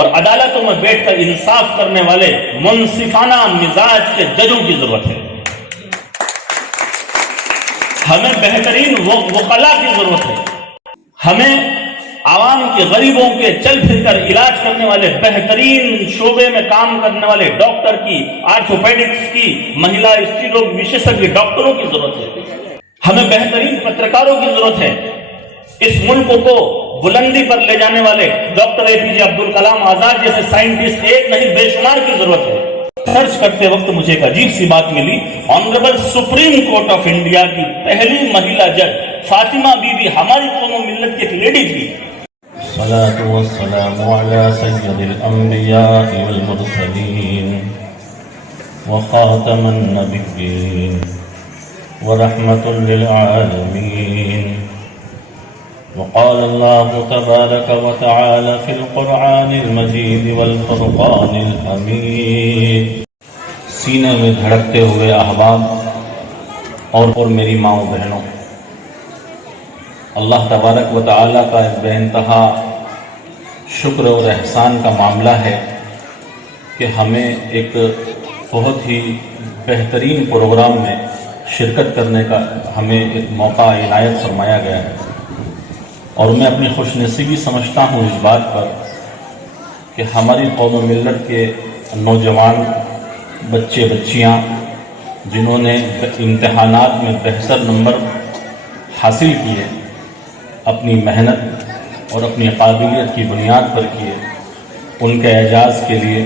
اور عدالتوں میں بیٹھ کر انصاف کرنے والے منصفانہ مزاج کے ججوں کی ضرورت ہے۔ ہمیں بہترین وکلاء کی ضرورت ہے۔ ہمیں عوام کے غریبوں کے چل پھر کر علاج کرنے والے بہترین شعبے میں کام کرنے والے ڈاکٹر کی، آرتھوپیڈکس کی، مہیلا استری روگ وشیشجঞ ڈاکٹروں کی ضرورت ہے۔ ہمیں بہترین پترکاروں کی ضرورت ہے۔ اس ملک کو بلندی پر لے جانے والے ڈاکٹر اے پی جے عبدالکلام آزاد جیسے سائنٹسٹ ایک نہیں بے شمار کی ضرورت ہے۔ سرچ کرتے وقت مجھے ایک عجیب سی بات ملی، honourable supreme court of India کی پہلی مہیلا جج فاطمہ بی بی ہماری قوم و ملت کی ایک لیڈی تھی۔ الصلاة والسلام على سید الانبیاء والمرسلین وخاتم النبیین ورحمة للعالمین۔ وقال اللہ تبارک وتعالی فی القرآن المجید والفرقان الحمید۔ سینے میں دھڑکتے ہوئے احباب اور میری ماں و بہنوں، اللہ تبارک و تعالی کا ایک بے انتہا شکر اور احسان کا معاملہ ہے کہ ہمیں ایک بہت ہی بہترین پروگرام میں شرکت کرنے کا ہمیں ایک موقع عنایت فرمایا گیا ہے، اور میں اپنی خوش نصیبی سمجھتا ہوں اس بات پر کہ ہماری قوم و ملت کے نوجوان بچے بچیاں جنہوں نے امتحانات میں بہتر نمبر حاصل کیے، اپنی محنت اور اپنی قابلیت کی بنیاد پر کیے، ان کے اعزاز کے لیے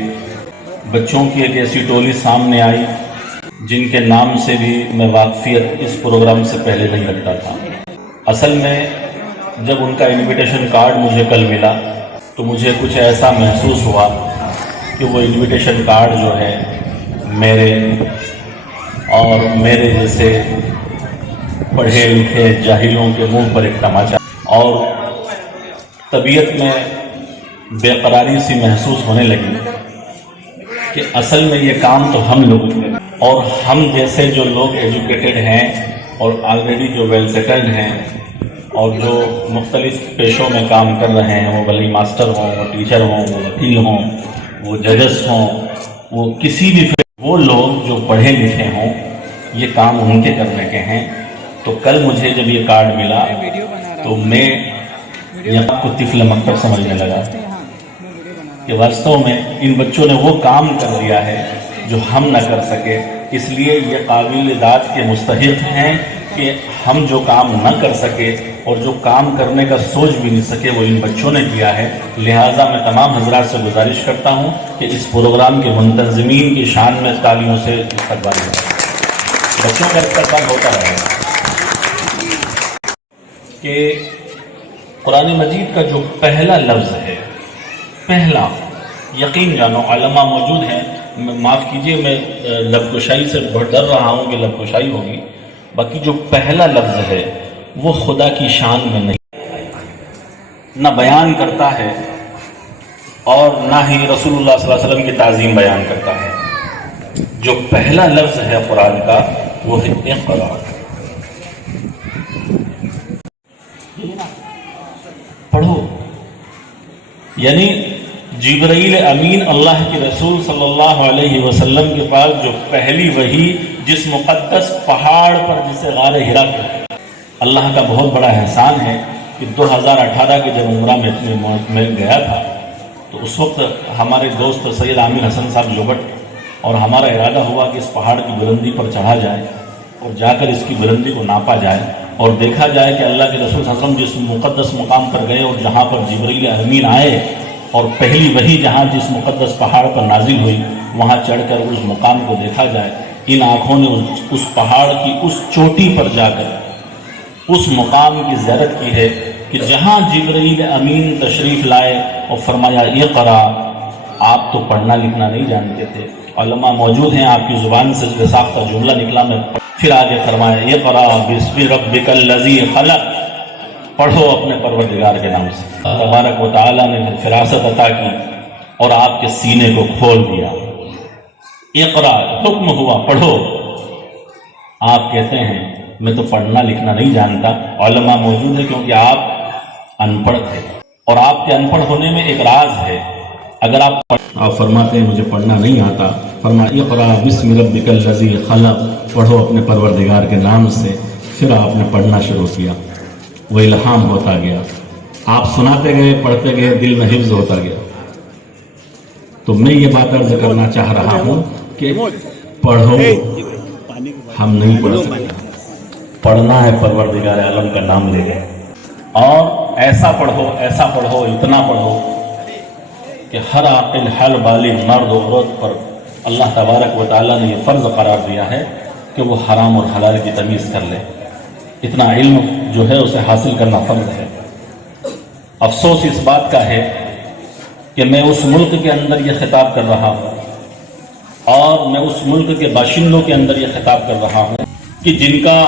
بچوں کی ایک ایسی ٹولی سامنے آئی جن کے نام سے بھی میں واقفیت اس پروگرام سے پہلے نہیں رکھتا تھا۔ اصل میں جب ان کا انویٹیشن کارڈ مجھے کل ملا تو مجھے کچھ ایسا محسوس ہوا کہ وہ انویٹیشن کارڈ جو ہے میرے اور میرے جیسے پڑھے لکھے جاہلوں کے منہ پر ایک تماچا، اور طبیعت میں بے قراری سی محسوس ہونے لگی کہ اصل میں یہ کام تو ہم لوگ ہیں، اور ہم جیسے جو لوگ ایجوکیٹڈ ہیں اور آلریڈی جو ویل سیٹلڈ ہیں اور جو مختلف پیشوں میں کام کر رہے ہیں، وہ بھلی ماسٹر ہوں، وہ ٹیچر ہوں، وہ وکیل ہوں، وہ ججز ہوں، وہ کسی بھی وہ لوگ جو پڑھے لکھے ہوں، یہ کام ان کے کرنے کے ہیں۔ تو کل مجھے جب یہ کارڈ ملا تو میں یہاں کو طفل مکتب سمجھنے لگا کہ واستو میں ان بچوں نے وہ کام کر دیا ہے جو ہم نہ کر سکے، اس لیے یہ قابل داد کے مستحق ہیں کہ ہم جو کام نہ کر سکے اور جو کام کرنے کا سوچ بھی نہیں سکے وہ ان بچوں نے کیا ہے۔ لہٰذا میں تمام حضرات سے گزارش کرتا ہوں کہ اس پروگرام کے منتظمین کی شان میں تالیوں سے استقبال کریں، بچوں کا استقبال ہوتا رہے گا۔ کہ قرآن مجید کا جو پہلا لفظ ہے، پہلا، یقین جانو علماء موجود ہیں، معاف کیجئے میں لبکشائی سے بہت ڈر رہا ہوں کہ لبکشائی ہوگی، باقی جو پہلا لفظ ہے وہ خدا کی شان میں نہیں، نہ بیان کرتا ہے اور نہ ہی رسول اللہ صلی اللہ علیہ وسلم کی تعظیم بیان کرتا ہے۔ جو پہلا لفظ ہے قرآن کا وہ ہے اقرا۔ پڑھو، یعنی جبرائیل امین اللہ کے رسول صلی اللہ علیہ وسلم کے پاس جو پہلی وحی جس مقدس پہاڑ پر جسے غار ہرا کہتے ہیں، اللہ کا بہت بڑا احسان ہے کہ 2018 کے جب عمرہ میں گیا تھا تو اس وقت ہمارے دوست سید عامر حسن صاحب جوبٹ اور ہمارا ارادہ ہوا کہ اس پہاڑ کی بلندی پر چڑھا جائے اور جا کر اس کی بلندی کو ناپا جائے اور دیکھا جائے کہ اللہ کے رسول صلی اللہ علیہ وسلم جس مقدس مقام پر گئے اور جہاں پر جبرائیل امین آئے اور پہلی وحی جہاں جس مقدس پہاڑ پر نازل ہوئی وہاں چڑھ کر اس مقام کو دیکھا جائے۔ ان آنکھوں نے اس پہاڑ کی اس چوٹی پر جا کر اس مقام کی زیارت کی ہے کہ جہاں جبرائیل امین تشریف لائے اور فرمایا اقرا۔ آپ تو پڑھنا لکھنا نہیں جانتے تھے، علماء موجود ہیں، آپ کی زبان سے جو ساختہ جملہ نکلا میں پھر آگے فرمایا اقرا بسم ربک الذی خلق، پڑھو اپنے پروردگار کے نام سے۔ تبارک و تعالیٰ نے فراست عطا کی اور آپ کے سینے کو کھول دیا۔ اقرا حکم ہوا پڑھو، آپ کہتے ہیں میں تو پڑھنا لکھنا نہیں جانتا، علماء موجود ہیں کیونکہ آپ ان پڑھ تھے، اور آپ کے ان پڑھ ہونے میں ایک راز ہے۔ اگر آپ فرماتے ہیں مجھے پڑھنا نہیں آتا، فرمایا اقرا بسم ربک الذی خلق، پڑھو اپنے پروردگار کے نام سے. پھر آپ نے پڑھنا شروع کیا، وہ الہام ہوتا گیا، آپ سناتے گئے، پڑھتے گئے، دل میں حفظ ہوتا گیا. تو میں یہ بات عرض کرنا چاہ رہا ہوں کہ پڑھو، ہم نہیں پڑھ سکتے، پڑھنا ہے پروردگار عالم کا نام لے کے، اور ایسا پڑھو، ایسا پڑھو، اتنا پڑھو کہ ہر عاقل، ہر بالغ مرد و عورت پر اللہ تبارک و تعالیٰ نے یہ فرض قرار دیا ہے کہ وہ حرام اور حلال کی تمیز کر لے. اتنا علم جو ہے اسے حاصل کرنا فرض ہے. افسوس اس بات کا ہے کہ میں اس ملک کے اندر یہ خطاب کر رہا ہوں، اور میں اس ملک کے باشندوں کے اندر یہ خطاب کر رہا ہوں کہ جن کا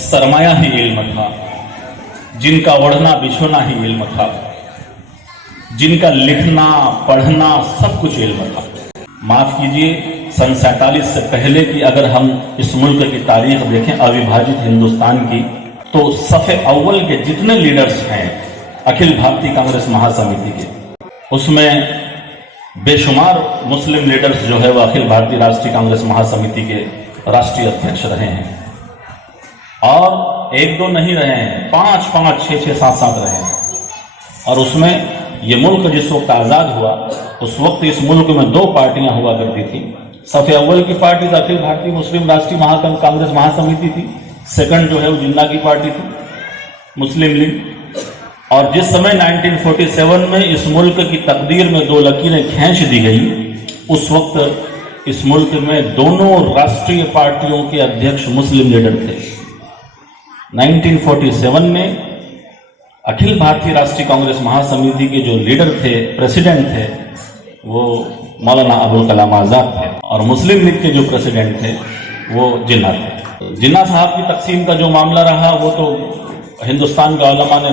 سرمایہ ہی علم تھا، جن کا اوڑھنا بچھونا ہی علم تھا، جن کا لکھنا پڑھنا سب کچھ علم تھا. معاف کیجئے، سن 47 سے پہلے کی اگر ہم اس ملک کی تاریخ دیکھیں، اوبھاجت ہندوستان کی، تو صف اول کے جتنے لیڈرز ہیں اکھل بھارتی کانگریس مہا سمیتی کے، اس میں بے شمار مسلم لیڈرز جو ہے وہ اکھل بھارتی راشٹریہ کانگریس مہا سمیتی کے راشٹریہ ادھیکش رہے ہیں، اور ایک دو نہیں رہے ہیں، 5 5 6 6 7 7 رہے ہیں. اور اس میں یہ ملک جس وقت آزاد ہوا، اس وقت اس ملک میں 2 پارٹیاں ہوا کرتی تھیں. صف اول کی پارٹی تو اکھل بھارتی مسلم راشٹریہ کانگریس مہا سمیتی تھی، سیکنڈ جو ہے وہ جناح کی پارٹی تھی، مسلم لیگ. اور جس سمے 1947 میں اس ملک کی تقدیر میں 2 لکیریں کھینچ دی گئی، اس وقت اس ملک میں دونوں راشٹریہ پارٹیوں کے ادھیکش مسلم لیڈر تھے. 1947 میں اکھل بھارتی راشٹریہ کانگریس مہا سمیتی کے جو لیڈر تھے، پریسیڈنٹ تھے، وہ مولانا ابوالکلام آزاد تھے، اور مسلم لیگ کے جو پریسیڈنٹ تھے وہ جناح تھے. جناح صاحب کی تقسیم کا جو معاملہ رہا، وہ تو ہندوستان کے علماء نے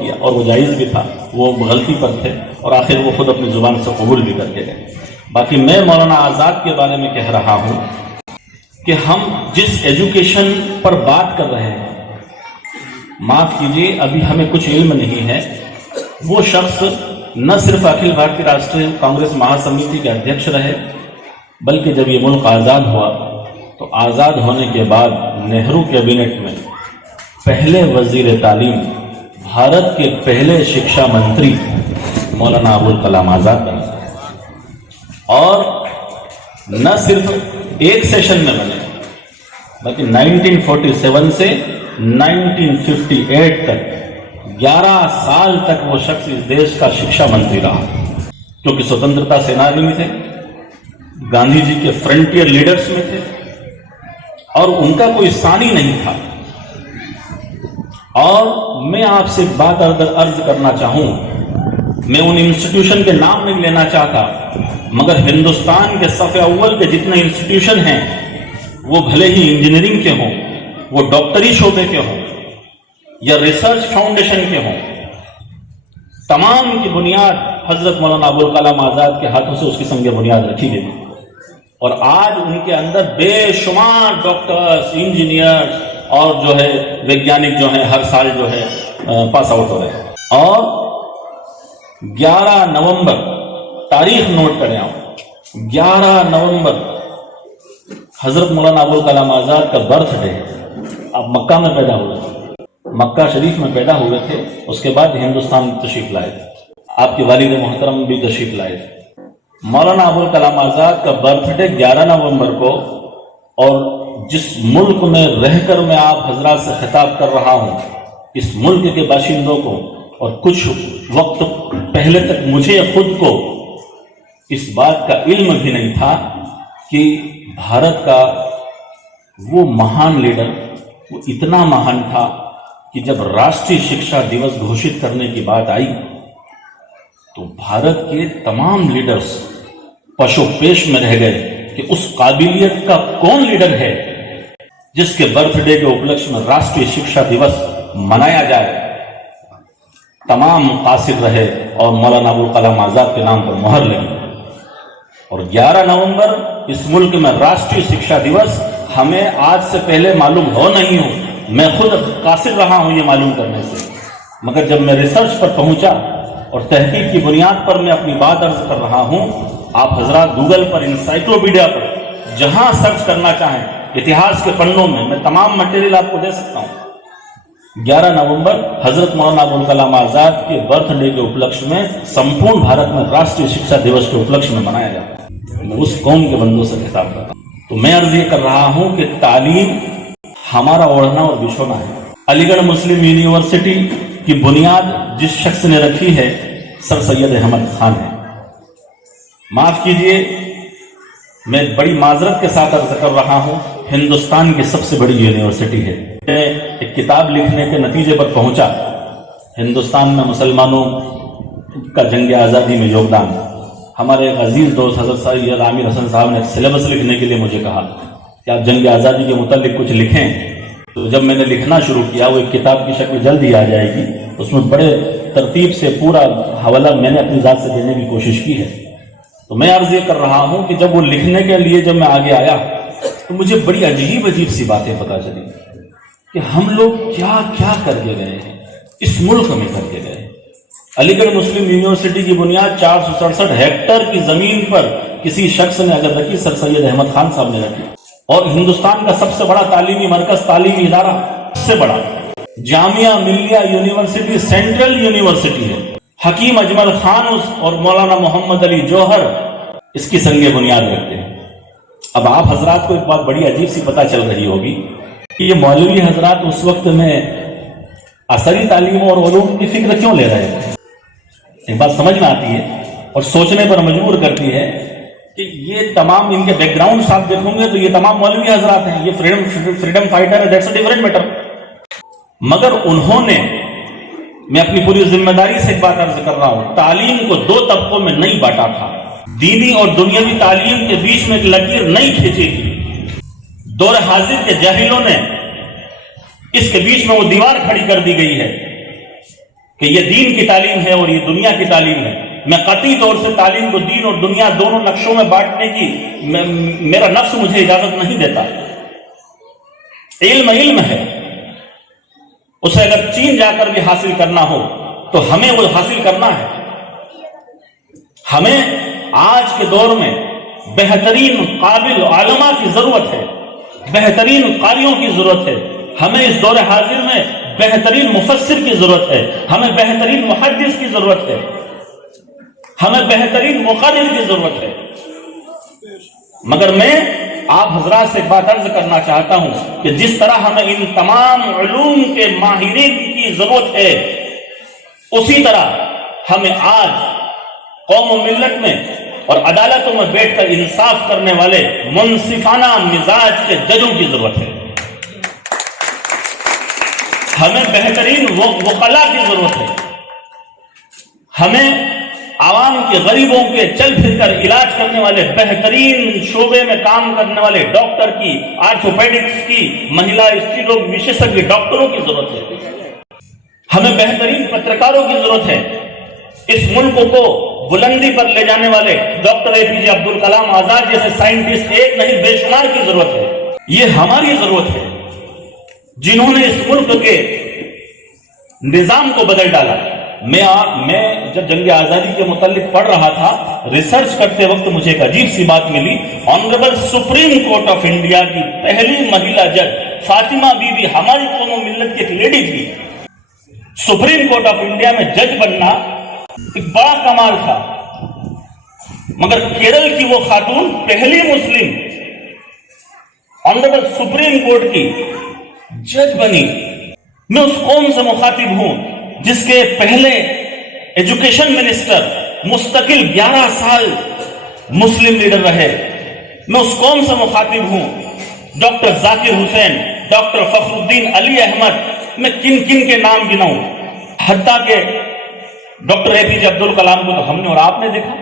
کیا، اور وہ جائز بھی تھا، وہ غلطی پر تھے، اور آخر وہ خود اپنی زبان سے قبول بھی کر کے گئے. باقی میں مولانا آزاد کے بارے میں کہہ رہا ہوں کہ ہم جس ایجوکیشن پر بات کر رہے ہیں، معاف کیجیے، ابھی ہمیں کچھ علم نہیں ہے. وہ شخص نہ صرف اکھل بھارتی راشٹریہ کانگریس مہا سمیتی کے ادھیکش رہے، بلکہ جب یہ ملک آزاد ہوا تو آزاد ہونے کے بعد نہرو کیبنٹ میں پہلے وزیر تعلیم، بھارت کے پہلے شکشا منتری مولانا ابوالکلام آزاد بنے، اور نہ صرف ایک سیشن میں بنے، بلکہ 1947 سے 1958 تک 11 سال تک وہ شخص اس دیش کا شکشا منتری رہا، کیونکہ سوتنترتا سینانی میں تھے، گاندھی جی کے فرنٹیئر لیڈرز میں تھے، اور ان کا کوئی ثانی نہیں تھا. اور میں آپ سے ایک بات عرض کرنا چاہوں، میں ان انسٹیٹیوشن کے نام نہیں لینا چاہتا، مگر ہندوستان کے صف اول کے جتنے انسٹیٹیوشن ہیں، وہ بھلے ہی انجینئرنگ کے ہوں، وہ ڈاکٹری شعبے کے ہوں، یا ریسرچ فاؤنڈیشن کے ہوں، تمام کی بنیاد حضرت مولانا ابوالکلام آزاد کے ہاتھوں سے اس کی سنگ بنیاد رکھی گئی. اور آج ان کے اندر بے شمار ڈاکٹرز، انجینئرز اور جو ہے ویگیانک جو ہیں ہر سال جو ہے پاس آؤٹ ہو رہے ہیں. اور 11 نومبر تاریخ نوٹ کریں آپ، 11 نومبر حضرت مولانا ابوالکلام آزاد کا برتھ ڈے. آپ مکہ میں پیدا ہوئے تھے، مکہ شریف میں پیدا ہوئے تھے، اس کے بعد ہندوستان تشریف لائے تھے. آپ کے والد محترم بھی تشریف لائے تھے. مولانا ابوالکلام آزاد کا برتھ ڈے 11 نومبر کو، اور جس ملک میں رہ کر میں آپ حضرات سے خطاب کر رہا ہوں، اس ملک کے باشندوں کو، اور کچھ وقت پہلے تک مجھے خود کو اس بات کا علم بھی نہیں تھا کہ بھارت کا وہ مہان لیڈر، وہ اتنا مہان تھا کہ جب راشٹریہ شکشا دیوس گھوشت کرنے کی بات آئی تو بھارت کے تمام لیڈرز پشو پیش میں رہ گئے کہ اس قابلیت کا کون لیڈر ہے جس کے برتھ ڈے کے اپلکش میں راشٹریہ شکشا دیوس منایا جائے. تمام قاصر رہے اور مولانا ابوالکلام آزاد کے نام پر مہر لگی. اور 11 نومبر اس ملک میں راشٹریہ شکشا دیوس ہمیں آج سے پہلے معلوم ہو نہیں ہو، میں خود قاصر رہا ہوں یہ معلوم کرنے سے، مگر جب میں ریسرچ پر پہنچا اور تحقیق کی بنیاد پر میں اپنی بات عرض کر رہا ہوں. آپ حضرات گوگل پر، انسائکلوپیڈیا پر جہاں سرچ کرنا چاہیں اتہاس کے پنوں میں تمام مٹیریل آپ کو دے سکتا ہوں. 11 نومبر حضرت مولانا ابوالکلام آزاد کے برتھ ڈے کے اپلکش میں سمپورن بھارت میں راشٹریہ شکشا دیوس کے اپلکش میں منایا جاتا ہے. میں اس قوم کے بندوں سے خطاب کرتا ہوں. تو میں عرض یہ کر رہا ہوں کہ تعلیم ہمارا اوڑھنا اور بچھونا ہے. علی گڑھ مسلم یونیورسٹی کی بنیاد جس شخص نے رکھی ہے سر سید احمد خان ہے. معاف کیجئے، میں بڑی معذرت کے ساتھ عرض کر رہا ہوں، ہندوستان کی سب سے بڑی یونیورسٹی ہے. میں ایک کتاب لکھنے کے نتیجے پر پہنچا، ہندوستان میں مسلمانوں کا جنگ آزادی میں یوگدان. ہمارے ایک عزیز دوست حضرت سید عامر حسن صاحب نے ایک سلیبس لکھنے کے لیے مجھے کہا کہ آپ جنگ آزادی کے متعلق کچھ لکھیں. تو جب میں نے لکھنا شروع کیا، وہ ایک کتاب کی شکل جلد ہی آ جائے گی، اس میں بڑے ترتیب سے پورا حوالہ میں نے اپنی ذات سے دینے کی کوشش کی ہے. تو میں عرض یہ کر رہا ہوں کہ جب وہ لکھنے کے لیے جب میں آگے آیا تو مجھے بڑی عجیب سی باتیں پتہ چلی کہ ہم لوگ کیا کیا کر کے گئے ہیں، اس ملک میں کر کے گئے. علی گڑھ مسلم یونیورسٹی کی بنیاد 467 ہیکٹر کی زمین پر کسی شخص نے اگر رکھی، سر سید احمد خان صاحب نے رکھی. اور ہندوستان کا سب سے بڑا تعلیمی مرکز، تعلیمی ادارہ سب سے بڑا Jamia Millia university central university ہے. حکیم اجمل خان اور مولانا محمد علی جوہر اس کی سنگ بنیاد رکھتے ہیں. اب آپ حضرات کو ایک بات بڑی عجیب سی پتہ چل رہی ہوگی کہ یہ مولوی حضرات اس وقت میں عصری تعلیم اور علوم کی فکر کیوں لے رہے ہیں. ایک بات سمجھ میں آتی ہے اور سوچنے پر مجبور کرتی ہے کہ یہ تمام ان کے بیک گراؤنڈ آپ دیکھیں گے تو یہ تمام مولوی حضرات ہیں، یہ فریڈم فائٹر ہے، دیٹس اے ڈیفرنٹ میٹر. مگر انہوں نے، میں اپنی پوری ذمہ داری سے ایک بات عرض کر رہا ہوں، تعلیم کو 2 طبقوں میں نہیں بانٹا تھا. دینی اور دنیاوی تعلیم کے بیچ میں ایک لکیر نہیں کھینچی تھی. دور حاضر کے جاہلوں نے اس کے بیچ میں وہ دیوار کھڑی کر دی گئی ہے کہ یہ دین کی تعلیم ہے اور یہ دنیا کی تعلیم ہے. میں قطعی طور سے تعلیم کو دین اور دنیا دونوں نقشوں میں بانٹنے کی میرا نفس مجھے اجازت نہیں دیتا. علم ہے، اسے اگر چین جا کر بھی حاصل کرنا ہو تو ہمیں وہ حاصل کرنا ہے. ہمیں آج کے دور میں بہترین قابل علماء کی ضرورت ہے، بہترین قاریوں کی ضرورت ہے. ہمیں اس دور حاضر میں بہترین مفسر کی ضرورت ہے، ہمیں بہترین محدث کی ضرورت ہے، ہمیں بہترین مقرر کی ضرورت ہے. مگر میں آپ حضرات سے ایک بات عرض کرنا چاہتا ہوں کہ جس طرح ہمیں ان تمام علوم کے ماہرین کی ضرورت ہے، اسی طرح ہمیں آج قوم و ملت میں اور عدالتوں میں بیٹھ کر انصاف کرنے والے منصفانہ مزاج کے ججوں کی ضرورت ہے. ہمیں بہترین وکلاء کی ضرورت ہے. ہمیں عوام کے غریبوں کے چل پھر کر علاج کرنے والے بہترین شعبے میں کام کرنے والے ڈاکٹر کی، آرتھوپیڈکس کی، مہیلا استری روگ وشیشجঞ ڈاکٹروں کی ضرورت ہے. ہمیں بہترین پترکاروں کی ضرورت ہے. اس ملک کو بلندی پر لے جانے والے ڈاکٹر اے پی جے عبد الکلام آزاد جیسے سائنٹسٹ ایک نہیں بے شمار کی ضرورت ہے. یہ ہماری ضرورت ہے جنہوں نے اس ملک کے نظام کو بدل ڈالا. میں جب جنگ آزادی کے متعلق پڑھ رہا تھا، ریسرچ کرتے وقت مجھے ایک عجیب سی بات ملی. Honourable supreme court of India کی پہلی مہیلا جج فاطمہ بی بی ہماری قوم و ملت کی ایک لیڈی تھی. سپریم کورٹ آف انڈیا میں جج بننا ایک بڑا کمال تھا. مگر کیرل کی وہ خاتون پہلی مسلم آنریبل سپریم کورٹ کی جج بنی. میں اس قوم سے مخاطب ہوں جس کے پہلے ایجوکیشن منسٹر مستقل 11 سال مسلم لیڈر رہے. میں اس قوم سے مخاطب ہوں ڈاکٹر ذاکر حسین، ڈاکٹر فخر الدین علی احمد. میں کن کن کے نام گناؤں، حتیٰ کہ ڈاکٹر اے پی جے عبد الکلام کو تو ہم نے اور آپ نے دیکھا.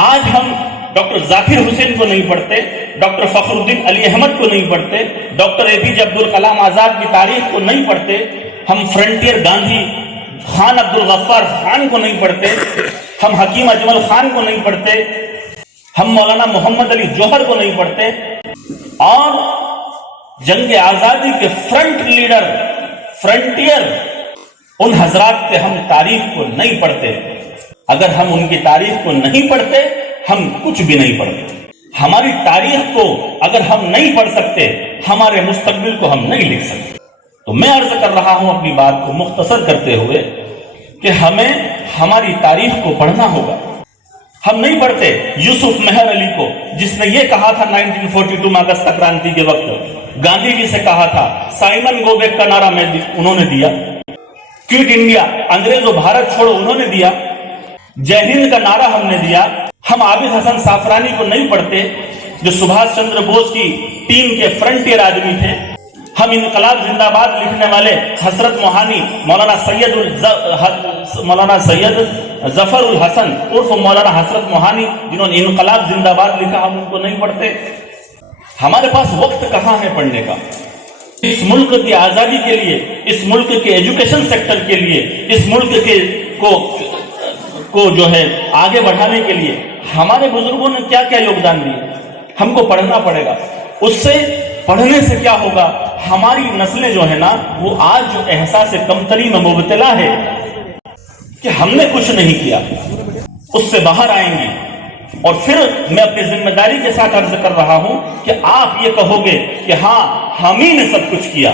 آج ہم ڈاکٹر ذاکر حسین کو نہیں پڑھتے، ڈاکٹر فخر الدین علی احمد کو نہیں پڑھتے، ڈاکٹر اے پی جے عبد الکلام آزاد کی تاریخ کو نہیں پڑھتے. ہم فرنٹیئر گاندھی خان عبد الغفار خان کو نہیں پڑھتے، ہم حکیم اجمل خان کو نہیں پڑھتے، ہم مولانا محمد علی جوہر کو نہیں پڑھتے، اور جنگ آزادی کے فرنٹ لیڈر، فرنٹیئر ان حضرات کے ہم تاریخ کو نہیں پڑھتے. اگر ہم ان کی تاریخ کو نہیں پڑھتے ہم کچھ بھی نہیں پڑھتے. ہماری تاریخ کو اگر ہم نہیں پڑھ سکتے ہمارے مستقبل کو ہم نہیں لکھ سکتے. تو میں عرض کر رہا ہوں اپنی بات کو مختصر کرتے ہوئے کہ ہمیں ہماری تاریخ کو پڑھنا ہوگا. ہم نہیں پڑھتے یوسف مہر علی کو جس نے یہ کہا تھا 1942 میں اگست کرانتی کے وقت گاندھی جی سے کہا تھا. سائمن گو بیک کا نعرہ انہوں نے دیا. کوئٹ انڈیا انگریزوں بھارت چھوڑو انہوں نے دیا. جے ہند کا نعرہ ہم نے دیا. ہم عابد حسن سافرانی کو نہیں پڑھتے جو سبھاش چندر بوس کی ٹیم کے فرنٹیئر آدمی تھے. ہم انقلاب زندہ باد لکھنے والے حضرت موہانی مولانا سید ظفر الحسن عرف مولانا حضرت موہانی جنہوں نے انقلاب زندہ باد لکھا ہم ان کو نہیں پڑھتے. ہمارے پاس وقت کہاں ہے پڑھنے کا؟ اس ملک کی آزادی کے لیے، اس ملک کے ایجوکیشن سیکٹر کے لیے، اس ملک کے کو جو ہے آگے بڑھانے کے لیے ہمارے بزرگوں نے کیا کیا یوگدان دیے. ہم کو پڑھنا پڑے گا. اس سے پڑھنے سے کیا ہوگا؟ ہماری نسلیں جو ہے نا وہ آج جو احساس کمتری میں مبتلا ہے کہ ہم نے کچھ نہیں کیا اس سے باہر آئیں گی. اور پھر میں اپنی ذمہ داری کے ساتھ عرض کر رہا ہوں کہ آپ یہ کہو گے کہ ہاں ہم ہی نے سب کچھ کیا.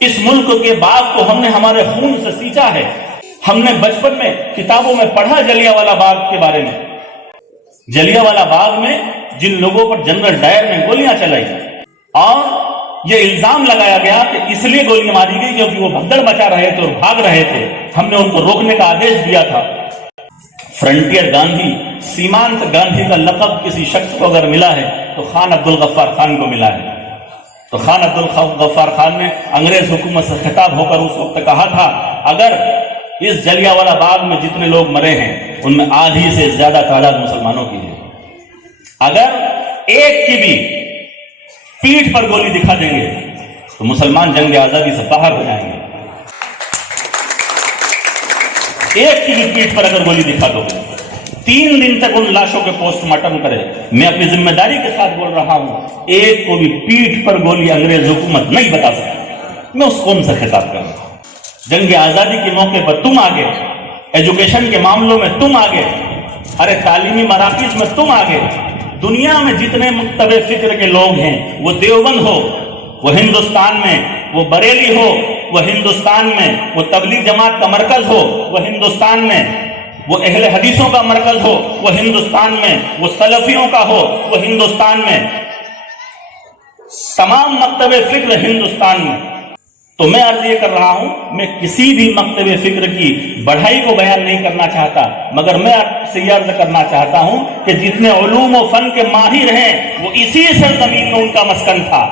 اس ملک کے باغ کو ہم نے ہمارے خون سے سینچا ہے. ہم نے بچپن میں کتابوں میں پڑھا جلیانوالہ باغ کے بارے میں. جلیانوالہ باغ میں جن لوگوں پر جنرل ڈائر نے گولیاں چلائی اور یہ الزام لگایا گیا کہ اس لیے گولیاں ماری گئی کیونکہ وہ بھگدڑ مچا رہے تھے اور بھاگ رہے تھے. ہم نے ان کو روکنے کا آدیش دیا تھا. فرنٹیئر گاندھی، سیمانت گاندھی کا لقب کسی شخص کو اگر ملا ہے تو خان عبد الغفار خان کو ملا ہے. تو خان عبد الغفار خان نے انگریز حکومت سے خطاب ہو کر اس وقت کہا تھا اگر اس جلیانوالہ باغ میں جتنے لوگ مرے ہیں ان میں آدھی سے زیادہ تعداد مسلمانوں کی ہے. اگر ایک کی بھی پیٹھ پر گولی دکھا دیں گے تو مسلمان جنگ آزادی سے باہر ہو جائیں گے. ایک کی بھی پیٹھ پر اگر گولی دکھا دو گے 3 دن تک ان لاشوں کے پوسٹ مارٹم کرے. میں اپنی ذمہ داری کے ساتھ بول رہا ہوں ایک کو بھی پیٹھ پر گولی انگریز حکومت نہیں بتا سکتی. میں اس قوم سے خطاب کر رہا ہوں. جنگ آزادی کے موقع پر تم آگے، ایجوکیشن کے معاملوں میں تم آگے، ارے تعلیمی مراکز میں تم آگے. دنیا میں جتنے مکتب فکر کے لوگ ہیں وہ دیوبند ہو وہ ہندوستان میں، وہ بریلی ہو وہ ہندوستان میں، وہ تبلیغ جماعت کا مرکز ہو وہ ہندوستان میں، وہ اہل حدیثوں کا مرکز ہو وہ ہندوستان میں، وہ سلفیوں کا ہو وہ ہندوستان میں، تمام مکتب فکر ہندوستان میں. تو میں عرض یہ کر رہا ہوں میں کسی بھی مکتب فکر کی بڑھائی کو بیان نہیں کرنا چاہتا مگر میں آپ سے یہ عرض کرنا چاہتا ہوں کہ جتنے علوم و فن کے ماہر ہیں وہ اسی سرزمین میں ان کا مسکن تھا.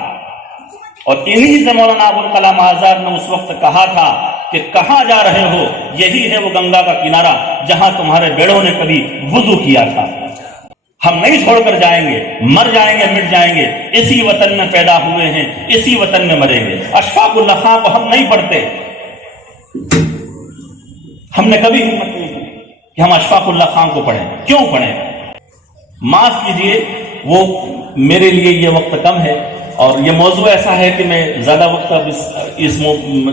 اور انہی سے مولانا ابوالکلام آزاد نے اس وقت کہا تھا کہ کہاں جا رہے ہو؟ یہی ہے وہ گنگا کا کنارہ جہاں تمہارے بیڑوں نے کبھی وضو کیا تھا. ہم نہیں چھوڑ کر جائیں گے، مر جائیں گے، مٹ جائیں گے. اسی وطن میں پیدا ہوئے ہیں، اسی وطن میں مریں گے. اشفاق اللہ خان کو ہم نہیں پڑھتے. ہم نے کبھی ہمت نہیں کی کہ ہم اشفاق اللہ خان کو پڑھیں. کیوں پڑھیں؟ معاف کیجئے وہ میرے لیے یہ وقت کم ہے اور یہ موضوع ایسا ہے کہ میں زیادہ وقت اب اس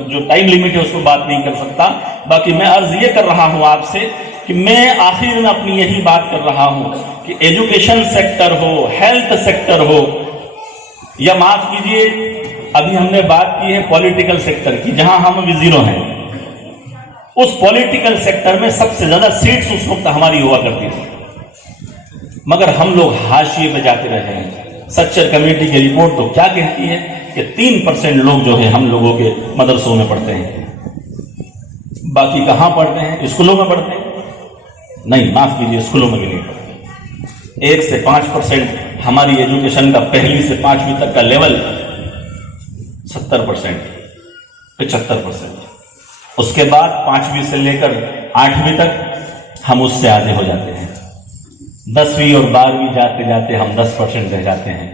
جو ٹائم لیمٹ ہے اس کو بات نہیں کر سکتا. باقی میں عرض یہ کر رہا ہوں آپ سے کہ میں آخر میں اپنی یہی بات کر رہا ہوں کہ ایجوکیشن سیکٹر ہو، ہیلتھ سیکٹر ہو، یا معاف کیجئے ابھی ہم نے بات کی ہے پولیٹیکل سیکٹر کی جہاں ہم ابھی زیرو ہیں. اس پولیٹیکل سیکٹر میں سب سے زیادہ سیٹس اس وقت ہماری ہوا کرتی تھی مگر ہم لوگ حاشیے پہ جاتے رہے ہیں. سچر کمیٹی کی رپورٹ تو کیا کہتی ہے کہ 3% لوگ جو ہے ہم لوگوں کے مدرسوں میں پڑھتے ہیں. باقی کہاں پڑھتے ہیں؟ اسکولوں میں پڑھتے ہیں؟ نہیں، معاف کیجیے، اسکولوں میں بھی نہیں پڑھتے. 1 سے 5% ہماری ایجوکیشن کا پہلی سے 5ویں تک کا لیول 70%، 75%. اس کے بعد 5ویں سے لے کر 8ویں تک ہم اس سے آگے ہو جاتے ہیں. 10ویں اور 12ویں جاتے جاتے ہم 10% رہ جاتے ہیں.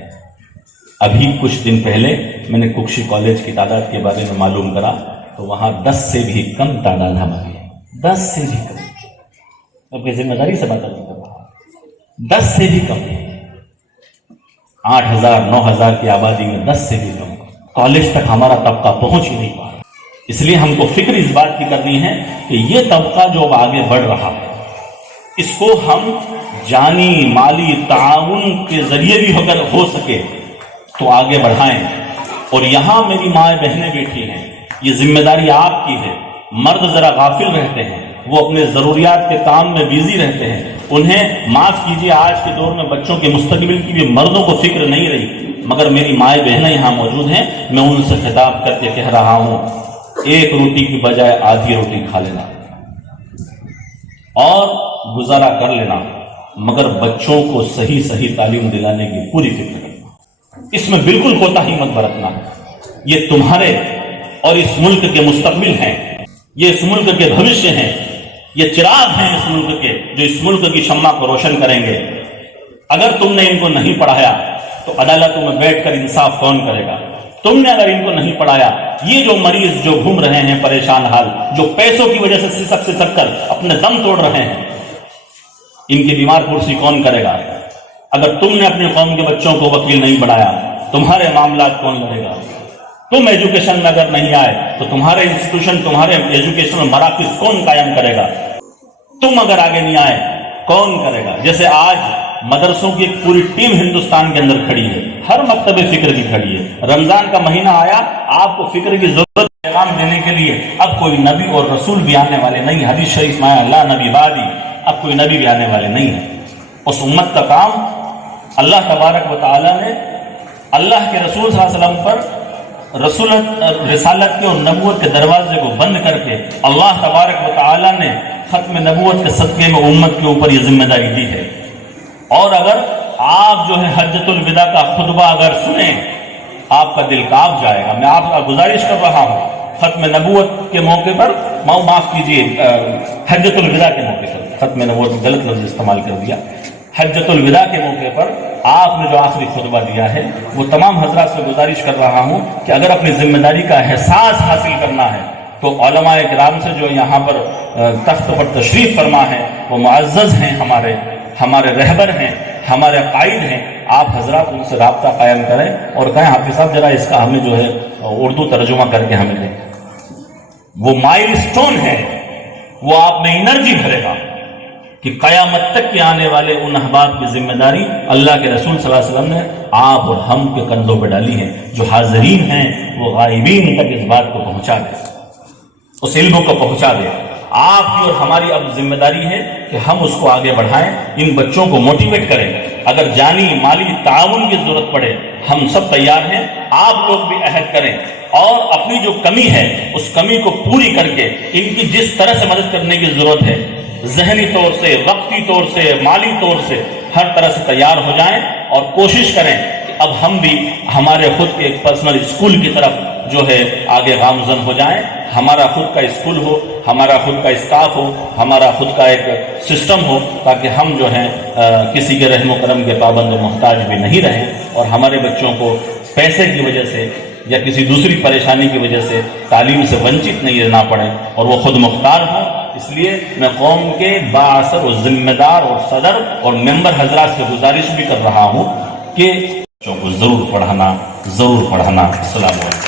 ابھی کچھ دن پہلے میں نے ککشی کالج کی تعداد کے بارے میں معلوم کرا تو وہاں 10 سے بھی کم تعداد ہماری ہے. 10 سے بھی کم. اپنی ذمہ داری سے بات کر رہا ہوں. 10 سے بھی کم. 8,000 9,000 کی آبادی میں 10 سے بھی کم. کالج تک ہمارا طبقہ پہنچ ہی نہیں پا. اس لیے ہم کو فکر اس بات کی کرنی ہے کہ یہ طبقہ جو اب آگے بڑھ رہا ہے اس کو ہم جانی مالی تعاون کے ذریعے بھی اگر ہو سکے تو آگے بڑھائیں. اور یہاں میری مائیں بہنیں بیٹھی ہیں، یہ ذمہ داری آپ کی ہے. مرد ذرا غافل رہتے ہیں، وہ اپنے ضروریات کے کام میں بیزی رہتے ہیں، انہیں معاف کیجیے آج کے دور میں بچوں کے مستقبل کی بھی مردوں کو فکر نہیں رہی. مگر میری مائیں بہنیں یہاں موجود ہیں، میں ان سے خطاب کر کے کہہ رہا ہوں، ایک روٹی کی بجائے آدھی روٹی کھا لینا اور گزارا کر لینا، مگر بچوں کو صحیح تعلیم دلانے کی پوری فکر کرنا. اس میں بالکل کوتاہی مت برتنا. یہ تمہارے اور اس ملک کے مستقبل ہیں، یہ اس ملک کے بھوشیہ ہیں، یہ چراغ ہیں اس ملک کے جو اس ملک کی شمع کو روشن کریں گے. اگر تم نے ان کو نہیں پڑھایا تو عدالتوں میں بیٹھ کر انصاف کون کرے گا؟ تم نے اگر ان کو نہیں پڑھایا، یہ جو مریض جو گھوم رہے ہیں پریشان حال، جو پیسوں کی وجہ سے سسک کر اپنے دم توڑ رہے ہیں، ان کی بیمار پرسی کون کرے گا؟ اگر تم نے اپنے قوم کے بچوں کو وکیل نہیں بنایا، تمہارے معاملات کون لڑے گا؟ تم ایجوکیشن میں اگر نہیں آئے تو تمہارے انسٹیٹیوشن، تمہارے ایجوکیشنل مراکز کون قائم کرے گا؟ تم اگر آگے نہیں آئے کون کرے گا؟ جیسے آج مدرسوں کی ایک پوری ٹیم ہندوستان کے اندر کھڑی ہے، ہر مکتب فکر کی کھڑی ہے. رمضان کا مہینہ آیا، آپ کو فکر کی ضرورت پیغام دینے کے لیے اب کوئی نبی اور رسول بھی آنے والے نہیں. حدیث شریف میں اللہ نبی بعدی، اب کوئی نبی بھی آنے والے نہیں ہیں. اس امت کا کام اللہ تبارک و تعالی نے اللہ کے رسول صلی اللہ علیہ وسلم پر رسالت کے اور نبوت کے دروازے کو بند کر کے اللہ تبارک و تعالی نے ختم نبوت کے صدقے میں امت کے اوپر یہ ذمہ داری دی ہے. اور اگر آپ جو ہے حجۃ الوداع کا خطبہ اگر سنیں، آپ کا دل کانپ جائے گا. میں آپ کا گزارش کر رہا ہوں، ختم نبوت کے موقع پر، معاف کیجیے، حجۃ الوداع کے موقع پر، ختم نبوت غلط لفظ استعمال کر دیا. حجۃ الوداع کے موقع پر آپ نے جو آخری خطبہ دیا ہے، وہ تمام حضرات سے گزارش کر رہا ہوں کہ اگر اپنی ذمہ داری کا احساس حاصل کرنا ہے تو علماء کرام سے جو یہاں پر تخت پر تشریف فرما ہے، وہ معزز ہیں، ہمارے رہبر ہیں، ہمارے قائد ہیں. آپ حضرات ان سے رابطہ قائم کریں اور کہیں حافظ صاحب ذرا اس کا ہمیں جو ہے اردو ترجمہ کر کے ہمیں دیں. وہ مائل سٹون ہے، وہ آپ میں انرجی بھرے گا کہ قیامت تک کے آنے والے ان احباب کی ذمہ داری اللہ کے رسول صلی اللہ علیہ وسلم نے آپ اور ہم کے کندھوں پہ ڈالی ہے. جو حاضرین ہیں وہ غائبین تک اس بات کو پہنچا دے، اس علم کو پہنچا دے. آپ کی اور ہماری اب ذمہ داری ہے کہ ہم اس کو آگے بڑھائیں، ان بچوں کو موٹیویٹ کریں. اگر جانی مالی تعاون کی ضرورت پڑے ہم سب تیار ہیں. آپ لوگ بھی عہد کریں اور اپنی جو کمی ہے اس کمی کو پوری کر کے ان کی جس طرح سے مدد کرنے کی ضرورت ہے، ذہنی طور سے، وقتی طور سے، مالی طور سے، ہر طرح سے تیار ہو جائیں اور کوشش کریں کہ اب ہم بھی ہمارے خود کے ایک پرسنل اسکول کی طرف جو ہے آگے گامزن ہو جائیں. ہمارا خود کا اسکول ہو، ہمارا خود کا اسٹاف ہو، ہمارا خود کا ایک سسٹم ہو، تاکہ ہم جو ہیں کسی کے رحم و کرم کے پابند و محتاج بھی نہیں رہیں اور ہمارے بچوں کو پیسے کی وجہ سے یا کسی دوسری پریشانی کی وجہ سے تعلیم سے ونچت نہیں رہنا پڑے اور وہ خود مختار ہوں. اس لیے میں قوم کے بااثر و ذمہ دار اور صدر اور ممبر حضرات سے گزارش بھی کر رہا ہوں کہ بچوں کو ضرور پڑھانا. السلام علیکم.